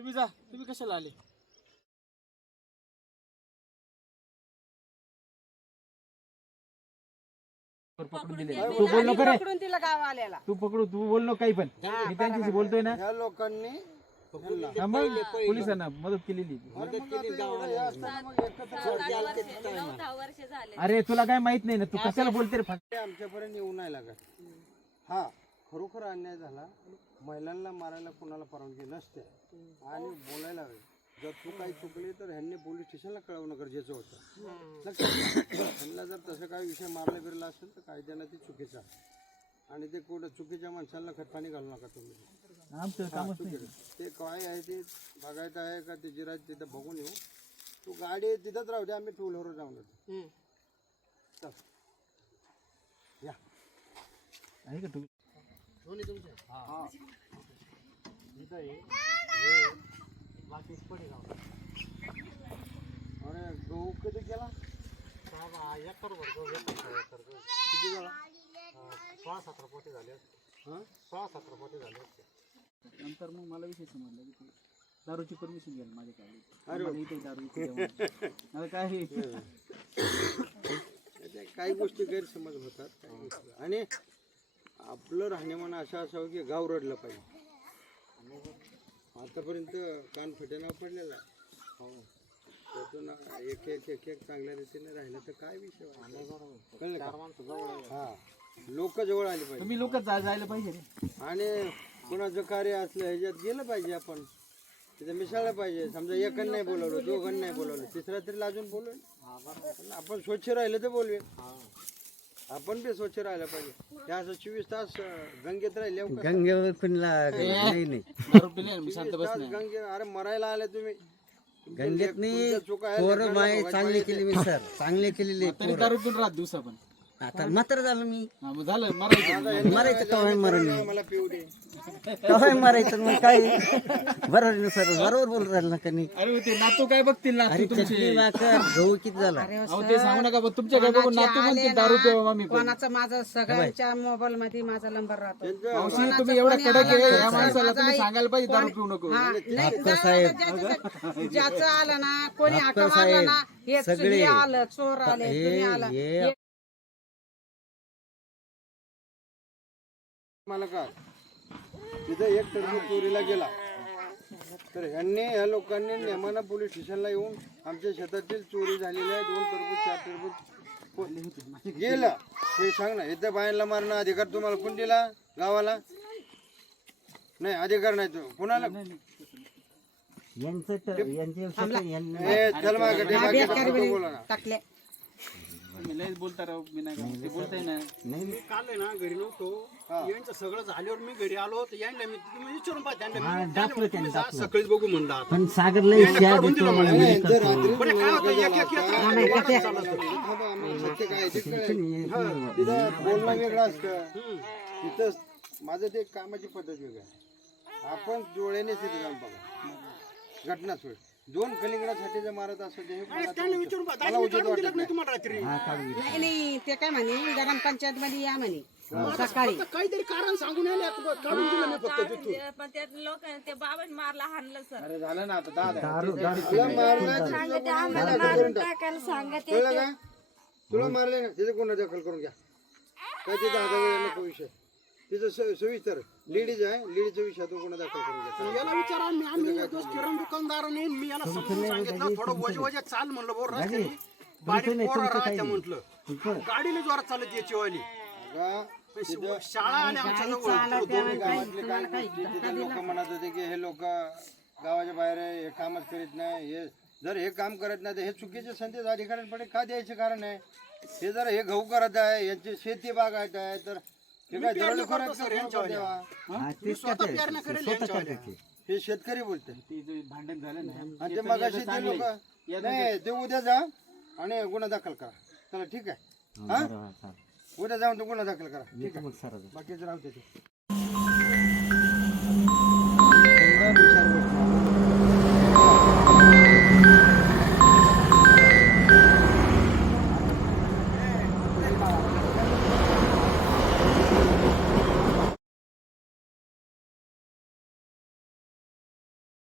तुम्ही जा तुम्ही कशाला आले? पकडून दिले दिले. तू बोल नको रे. पकडून दिलं गावाल्याला तू पकडू तू बोल नको काही पण. मी त्यांच्याशी बोलतोय ना. लोकांनी हा मग पोलिसांना मदत केलेली. सात आठ वर्ष नऊ दहा वर्ष झाले. अरे तुला काय माहीत नाही ना तू कशाला बोलते रे? ते आमच्यापर्यंत येऊ नाही लागत. हा. खरोखर अन्याय झाला महिलांना मारायला कोणाला परवानगी नसते. आणि बोलायला हवे. जर तू काही चुकली तर ह्यांनी पोलीस स्टेशनला कळवणं गरजेचं होतं. लक्षात. ह्यांना जर तसं काही विषय मारला बिरला असेल तर कायद्यानं ते चुकीचं आहे. आणि ते कुठं चुकीच्या माणसांना खतपाणी घालू नका तुम्ही. आमचं कामच नाही. ते काय आहे ते बघायचं आहे का? ते जिरायचं तिथं बघून येऊ. तू गाडी तिथंच राहू दे. आम्ही टू व्हीलरवर जाऊन येतो. चल. या. आहे का तू? दोन्ही तुमचे? हा. इथं आहे. हे बाकी पडे गाव अरे गहू कधी केला? एकर गहू एकर एकर गहू. किती झाला? सोळा सतरा पोते झाले हां? सोळा सतरा पोते झाले असते. नंतर मग मला विषय समजला की तू दारूची परमिशन घ्यायला माझ्या काय अरे वा. इथे दारू इथे द्या. आता काय? हे त्याच्या काही गोष्टी गैरसमज होतात काही गोष्टी. आणि आपलं राहणीमान असं असावं की गाव रडलं पाहिजे. आतापर्यंत कान फटेनाव पडलेला आहे. त्यातून एक एक एक एक चांगल्या रीतीने राहिलं तर काय विषय व्हायचा? कळलं का? हा. लोक जवळ आली पाहिजे. तुम्ही लोक जायला पाहिजे रे. आणि कुणाचं कार्य असलं ह्याच्यात गेलं पाहिजे आपण. तिथं मिसळलं पाहिजे. समजा एकन नाही बोलवलं दोघं नाही बोलवलं तिसरा तरी लाजून बोलवेल. पण आपण स्वच्छ राहिलं तर बोलवे आपण बी स्वच्छ राहायला पाहिजे. हे असं चोवीस तास अं, गंगेत राहिले गंगेवर कुणला नाही नाही. दारू पिले मी शांत चोवीस बस तास नाही गंगे अरे मरायला आले तुम्ही. गंगेत नाही तुमच्या चुका आहेत, पोरं लेकरांना माय भोगायला चांगले. केले मी सर. चांगले केलेले तरी दारू पिऊन राहत दिवसा पण आता मात्र झालं मी. हा, मग झालं मारायचं. मरायचं कवाय मरण मला पिऊ दे. कवाय मरायचं मग काय? बरोबर ना सर बरोबर बोल राहिलं ना कनी अरे ते नातू काय बघतील नातू अरे तुमचे? चटणी भाकर गहू किती झाला? अहो ते सांगू नका पण तुमच्या काय बघून नातू म्हणते दारू पिवा मामी कोणाचं माझं सगळ्यांच्या मोबाईल मध्ये माझा नंबर राहतो. मावशी तुम्ही एवढा कडक आहे या माणसाला तुम्ही सांगायला पाहिजे दारू पिऊ नको. हा, नाही, ज्याचं ज्याचं आलं ना कोणी हाका मारला ना हे सगळे. हे आलं चोर आले हे- तुम्ही आलं. हे- हे- मला तिथं एक टरबूज चोरीला गेला. तर ह्यांनी ह्या लोकांनी नेमानं पोलीस स्टेशनला येऊन आमच्या शेतातील चोरी झालेली आहे दोन टरबूज चार टरबूज गेलं. हे सांग ना इथं बायांना मारणं अधिकार तुम्हाला कोण दिला? गावाला? नाही अधिकार नाही तो. कुणाला? यांचं यांचे यांना- बोला ना. तुम्ही लयच बोलता राव मी नाही का? ते बोलताय ना. नाही काल आहे ना घरी नव्हतो. यांचं सगळं झाल्यावर मी घरी आलो तर यांना मी तुम्ही विचारून पाहिजे त्यांना हा, मी- दाखलं तुम्ही त्यांनी, जा, दाखलं. सकाळीच बघू म्हणलं आता. पण सागरला इच्छा देतो नाही, जर रात्री बरं काय होतं? एक एक एक थांबा, आम्हाला सत्य काय आहे? ते कळेल. तिथं बोलणं वेगळं असतं. तिथं माझं ते कामाची पद्धत वेगळी आहे. आपण डोळ्याने तिथे जाऊन बघा. घटना सोड. दोन कलिंगडासाठी जर मारत असं ते हे विचारून मी काढून दिलं नाही नाही. तुम्हाला रात्री. नाही नाही ते काय म्हणे? ग्रामपंचायत मध्ये या म्हणे. सकाळी. तर काहीतरी कारण सांगून आले आता काढून दिलं मी फक्त तिथून. पण त्या लोक ते बाबांनी मारला हाणलं सर. अरे झालं ना आता दादा. तुला मारलं तर तुझं गुन्हा दाखल करून टाक. टाकायला सांगत कळलं का तुला मारले ना तिथे गुन्हा दाखल करून घ्या. काय तिथं नको विषय. तिथं सविस्तर. लेडीज आहे लेडीजचा विषय तो गुन्हा दाखल करून याला विचारा मी आम्ही किराणा दुकानदाराने मी याला समजून सांगितलं थोडं वजे वजे चाल म्हणलं बोर रस्त्याने बारीक पोरं राहायच्या म्हटलं. गाडीने जोरात चालत याची वाली. शाळा आणि आमच्या जवळ गावातले तिथे लोक म्हणत होते की हे लोक गावाच्या बाहेर आहे, हे कामच करीत नाही. हे जर हे काम करत नाही तर हे चुकीचे संदेश अधिकाऱ्यांकडे का द्यायचे कारण आहे? हे जर हे गहू करत आहे यांची शेती बागायत आहे तर हे काय हा, तेच. स्वतः करते. हे शेतकरी बोलते. ते जे भांडण झालं ना आणि ते मगाशी ते लोक नाही ते उद्या जा आणि गुन्हा दाखल करा. चला ठीक आहे. हा बरोबर, चालेल. उद्या जाऊन तो गुन्हा दाखल करा. ठीक येतो आहे. मग सर बाकीचं राहू दे. ते.